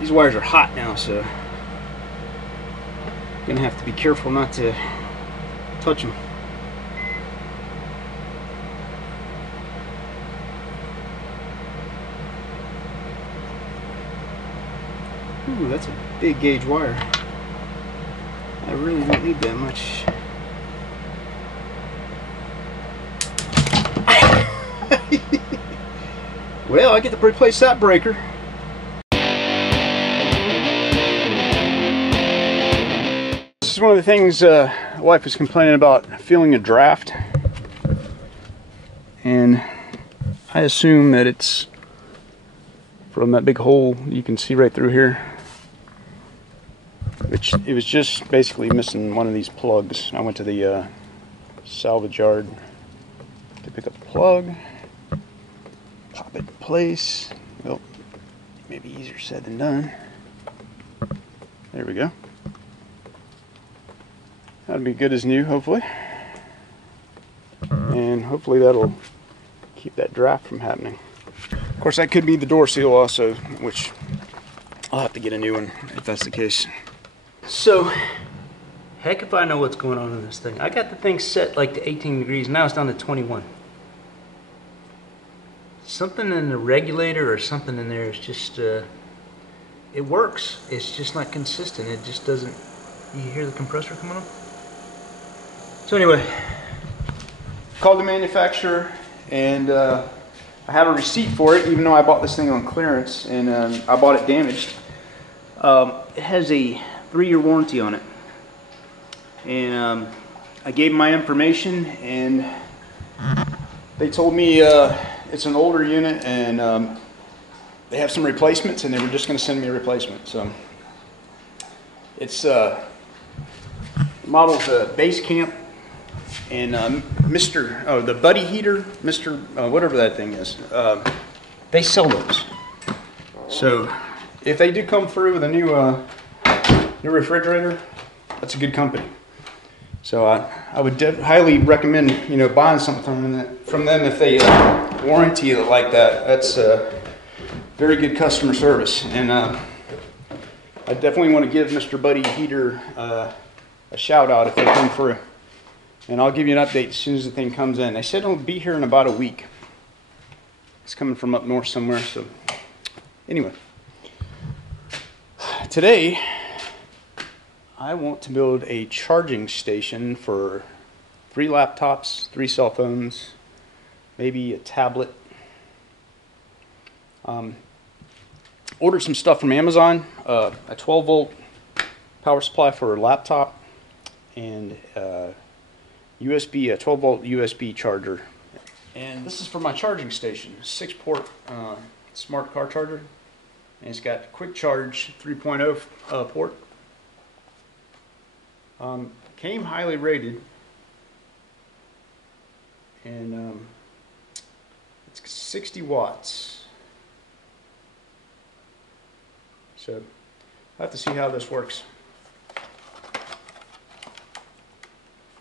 These wires are hot now, so I'm gonna have to be careful not to touch them. Ooh, that's a big gauge wire. I really don't need that much. Well, I get to replace that breaker. This is one of the things my wife was complaining about, feeling a draft. And I assume that it's from that big hole you can see right through here. Which it was just basically missing one of these plugs. I went to the salvage yard to pick up the plug, pop it in place. Well, maybe easier said than done. There we go. That'll be good as new, hopefully. And hopefully that'll keep that draft from happening. Of course, that could be the door seal also, which I'll have to get a new one if that's the case. So, heck if I know what's going on in this thing. I got the thing set like to 18 degrees, now it's down to 21. Something in the regulator or something in there is just, it works. It's just not consistent. It just doesn't, you hear the compressor coming on? So anyway, called the manufacturer and I have a receipt for it, even though I bought this thing on clearance and I bought it damaged. It has a 3-year warranty on it, and I gave them my information, and they told me it's an older unit, and they have some replacements, and they were just going to send me a replacement. So it's model's Base Camp, and the Buddy Heater, whatever that thing is. They sell those. So if they do come through with a new refrigerator, that's a good company. So I would highly recommend buying something from them if they warranty it like that. That's very good customer service, and I definitely want to give Mr. Buddy Heater a shout out if they come through, and I'll give you an update as soon as the thing comes in. They said it'll be here in about a week. It's coming from up north somewhere. So anyway, today I want to build a charging station for 3 laptops, 3 cell phones, maybe a tablet. Ordered some stuff from Amazon, a 12-volt power supply for a laptop, and a 12-volt USB charger. And this is for my charging station, 6-port smart car charger, and it's got quick charge 3.0 port. Came highly rated, and it's 60 watts. So I have to see how this works.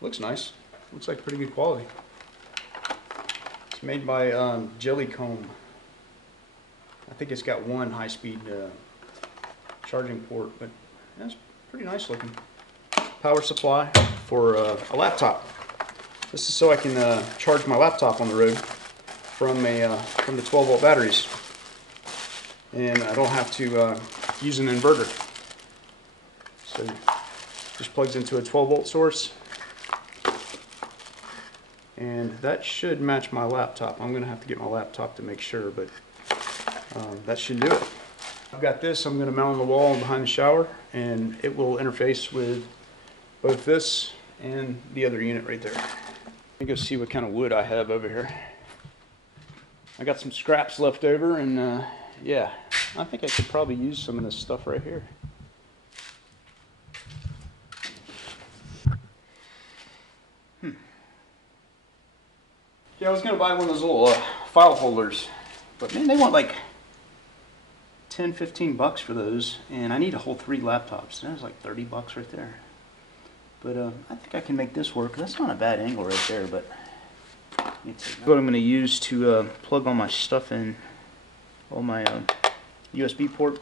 Looks nice. Looks like pretty good quality. It's made by Jellycomb. I think it's got one high-speed charging port, but that's pretty nice looking. Power supply for a laptop. This is so I can charge my laptop on the road from the 12-volt batteries, and I don't have to use an inverter. So just plugs into a 12-volt source, and that should match my laptop. I'm gonna have to get my laptop to make sure, but that should do it. I've got this. I'm gonna mount on the wall behind the shower, and it will interface with both this and the other unit right there. Let me go see what kind of wood I have over here. I got some scraps left over, and yeah, I think I could probably use some of this stuff right here. Yeah, I was gonna buy one of those little file holders, but man, they want like 10-15 bucks for those, and I need a whole 3 laptops. There's like 30 bucks right there. But I think I can make this work. That's not a bad angle right there, but what I'm going to use to plug all my stuff in, all my USB port.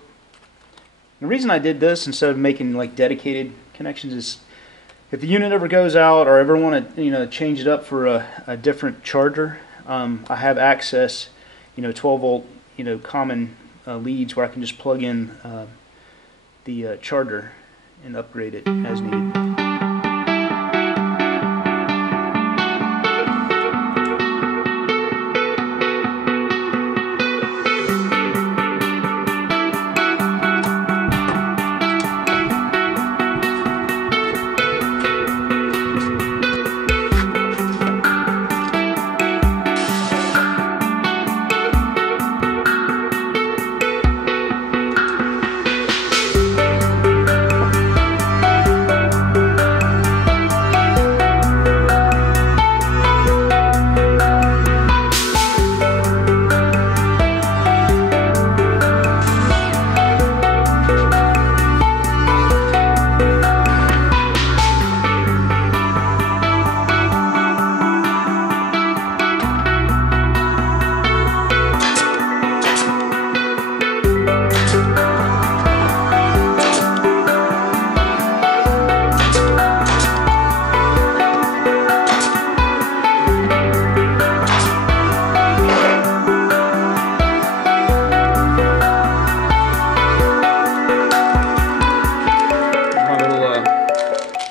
The reason I did this instead of making like dedicated connections is if the unit ever goes out or ever want to change it up for a different charger, I have access 12 volt common leads where I can just plug in the charger and upgrade it as needed.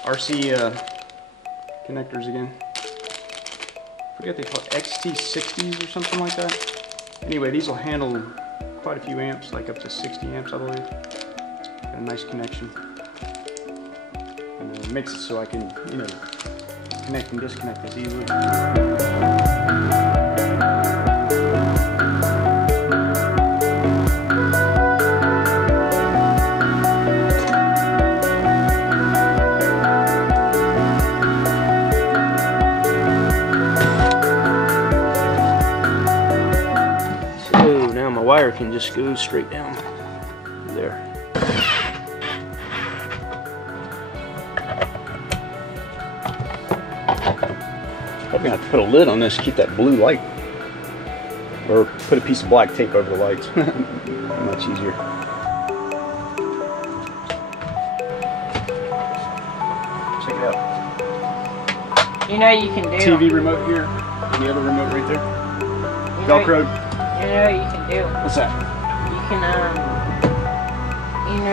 RC connectors again. I forget they call it XT60s or something like that. Anyway, these will handle quite a few amps, like up to 60 amps, I believe. Got a nice connection. And it makes it so I can, connect and disconnect as easily. Wire can just go straight down there. Probably gonna have to put a lid on this to keep that blue light, or put a piece of black tape over the lights. Much easier. Check it out. You can do TV remote here, and the other remote right there. Velcro. You know what you can do? What's that? You can,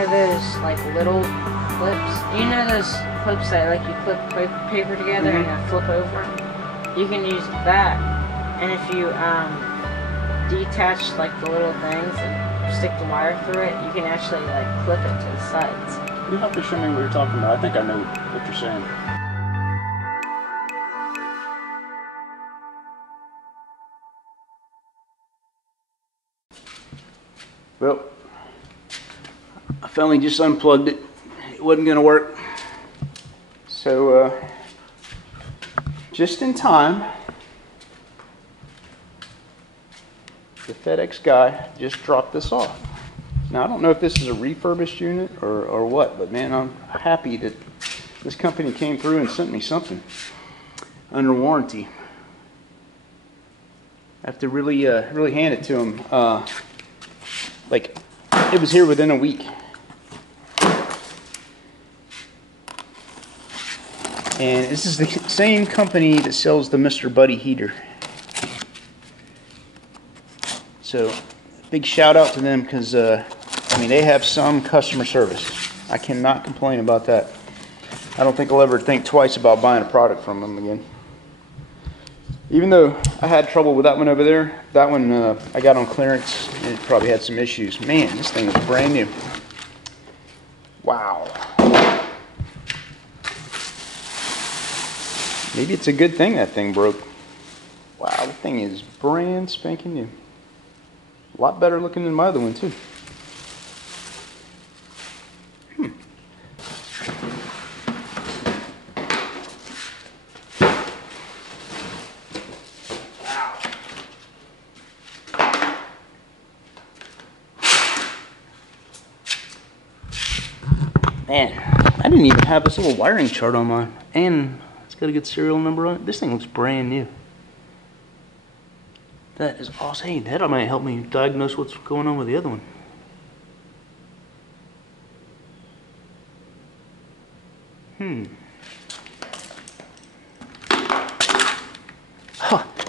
those, like, little clips? Those clips that, like, you clip paper together and flip over? You can use that. And if you, detach, like, the little things and stick the wire through it, you can actually, like, clip it to the sides. You'll have to show me what you're talking about. I think I know what you're saying. Well, I finally just unplugged it. It wasn't going to work. So, just in time, the FedEx guy just dropped this off. Now, I don't know if this is a refurbished unit or what, but man, I'm happy that this company came through and sent me something under warranty. I have to really hand it to them. Like, it was here within a week. And this is the same company that sells the Mr. Buddy heater. So, big shout out to them because, they have some customer service. I cannot complain about that. I don't think I'll ever think twice about buying a product from them again. Even though I had trouble with that one over there, that one I got on clearance and it probably had some issues. Man, this thing is brand new. Wow. Maybe it's a good thing that thing broke. Wow, the thing is brand spanking new. A lot better looking than my other one too. Man, I didn't even have this little wiring chart on mine, and it's got a good serial number on it. This thing looks brand new. That is awesome. Hey, that might help me diagnose what's going on with the other one. Huh.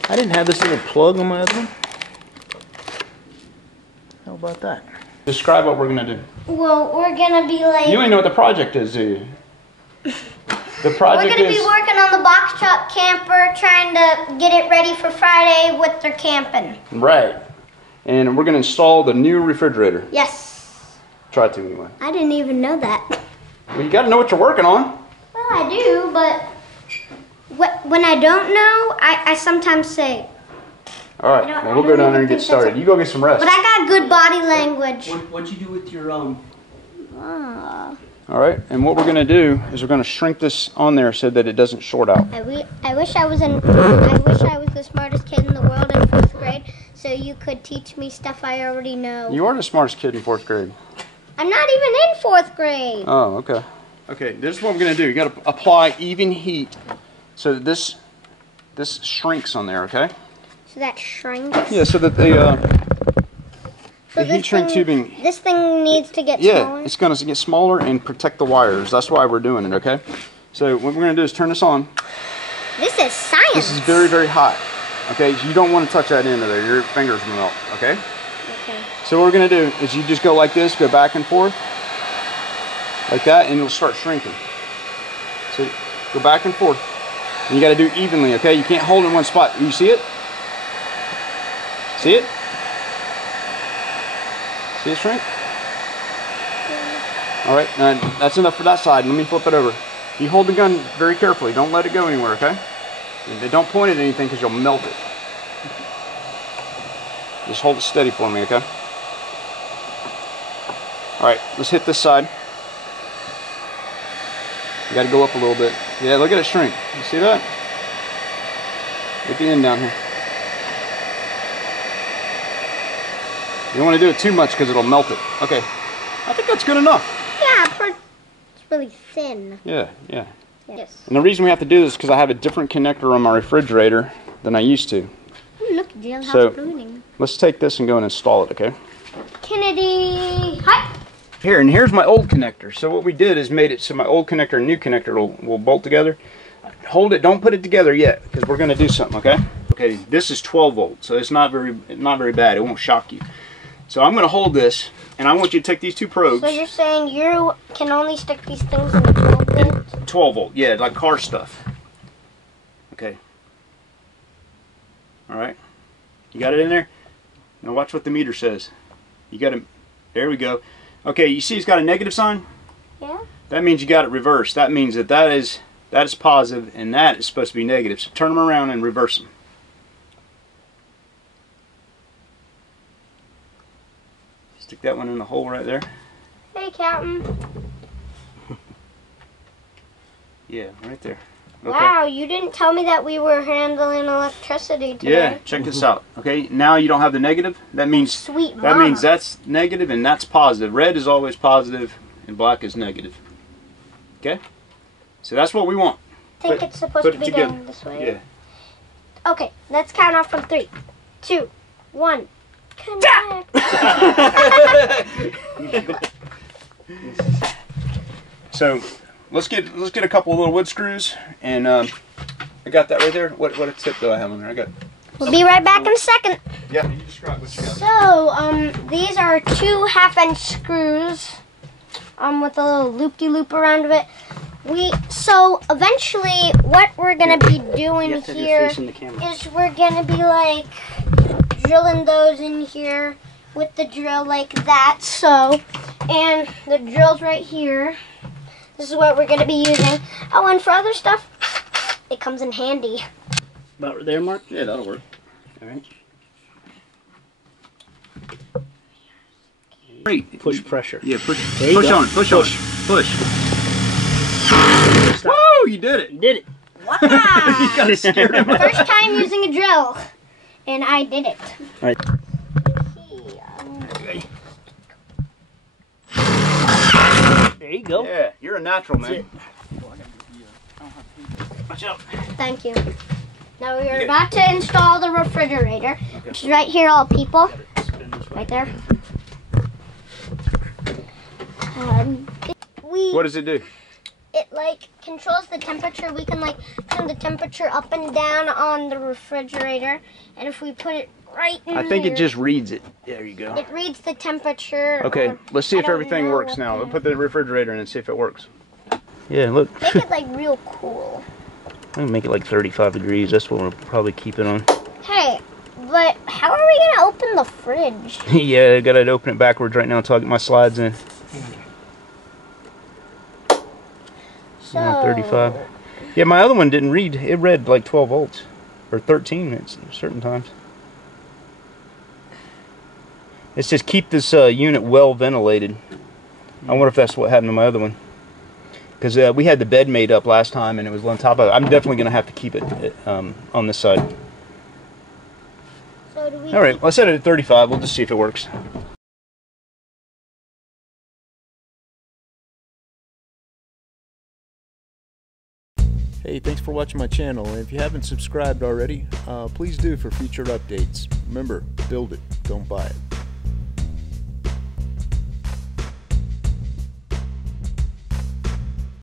I didn't have this little plug on my other one. How about that? Describe what we're gonna do. Well, we're gonna be like. You ain't know what the project is, do you? The We're project gonna be is working on the box truck camper, trying to get it ready for Friday with their camping. right, and we're gonna install the new refrigerator. Yes. Try to anyway. I didn't even know that. Well, you got to know what you're working on. Well, I do, but when I don't know, I sometimes say. All right, well, we'll go down there and get started. You go get some rest. But I got good body language. What'd you do with your All right, and what we're gonna do is we're gonna shrink this on there so that it doesn't short out. I wish I was the smartest kid in the world in 4th grade, so you could teach me stuff I already know. You are the smartest kid in 4th grade. I'm not even in 4th grade. Oh, okay. Okay, this is what we're gonna do. You gotta apply even heat so that this shrinks on there, okay? So that shrinks. Yeah, so that the heat shrink tubing. This thing needs to get Yeah, smaller. it's gonna get smaller and protect the wires. That's why we're doing it, okay? So what we're gonna do is turn this on. This is science. This is very, very hot. Okay, you don't want to touch that end of there. Your fingers will melt, okay? Okay. So what we're gonna do is you just go like this, go back and forth, like that, and it'll start shrinking. So go back and forth. And you gotta do it evenly, okay? You can't hold it in one spot. You see it? See it? See it shrink? All right, now that's enough for that side. Let me flip it over. You hold the gun very carefully. Don't let it go anywhere, okay? And don't point at anything because you'll melt it. Just hold it steady for me, okay? All right, let's hit this side. You got to go up a little bit. Yeah, look at it shrink. You see that? Get the end down here. You don't want to do it too much because it'll melt it. Okay, I think that's good enough. Yeah, it's really thin. Yeah, yeah. Yes. And the reason we have to do this is because I have a different connector on my refrigerator than I used to. Ooh, look, jailhouse So- ballooning. Let's take this and go and install it, okay? Kennedy, hi. Here, and here's my old connector. So what we did is made it so my old connector and new connector will bolt together. Hold it, don't put it together yet, because we're gonna do something, okay? Okay, this is 12 volts, so it's not very bad. It won't shock you. So I'm gonna hold this, and I want you to take these two probes. So you're saying you can only stick these things in the 12 volt? 12 volt, yeah, like car stuff. Okay. All right. You got it in there? Now watch what the meter says. You got to, there we go. Okay, you see it's got a negative sign? Yeah. That means you got it reversed. That means that is positive and that is supposed to be negative. So turn them around and reverse them. Stick that one in the hole right there. Hey, Captain. Yeah, right there. Okay. Wow, you didn't tell me that we were handling electricity today. Yeah, check this out. Okay, now you don't have the negative. That means Sweet that mama. means that's negative and that's positive. Red is always positive and black is negative. Okay? So that's what we want. I think put- it's supposed put to it be together. going this way. Yeah. Okay, let's count off from 3, 2, 1. Connect. So let's get a couple of little wood screws and I got that right there. What a tip do I have on there? I got. We'll be right back in a second. Yeah, you describe what you got. So, these are 2 half-inch screws, with a little loop-de-loop around it. So eventually, what we're gonna be doing here is we're gonna be like drilling those in here with the drill like that. So, and the drill's right here. This is what we're gonna be using. Oh, and for other stuff, it comes in handy. About there, Mark? Yeah, that'll work. All right. Great. Push pressure. Yeah, push. There you Push go. on. Push on. Push. Stop. Woo! You did it. You did it. Wow! You got scared him. First time using a drill, and I did it. Right. There you go. Yeah, you're a natural, man. it. Watch out. Thank you. Now we're Yeah. about to install the refrigerator, which is right here, all people. Right there. What does it do? It like controls the temperature. We can like turn the temperature up and down on the refrigerator. And if we put it right in I think here, it just reads it. There you go. it reads the temperature. Okay, or- let's see I if don't everything know works what now. the- We'll put the refrigerator in and see if it works. Yeah, look. Make it like real cool. I'm gonna make it like 35 degrees. That's what we'll probably keep it on. Hey, but how are we gonna open the fridge? Yeah, I gotta open it backwards right now until I get my slides in. So 35. Yeah, my other one didn't read. It read like 12 volts. Or 13 at certain times. It says keep this unit well ventilated. I wonder if that's what happened to my other one. Because we had the bed made up last time and it was on top of it. I'm definitely going to have to keep it on this side. So do we? All right, well, I set it at 35. We'll just see if it works. Hey, thanks for watching my channel, and if you haven't subscribed already, please do for future updates. Remember, build it, don't buy it.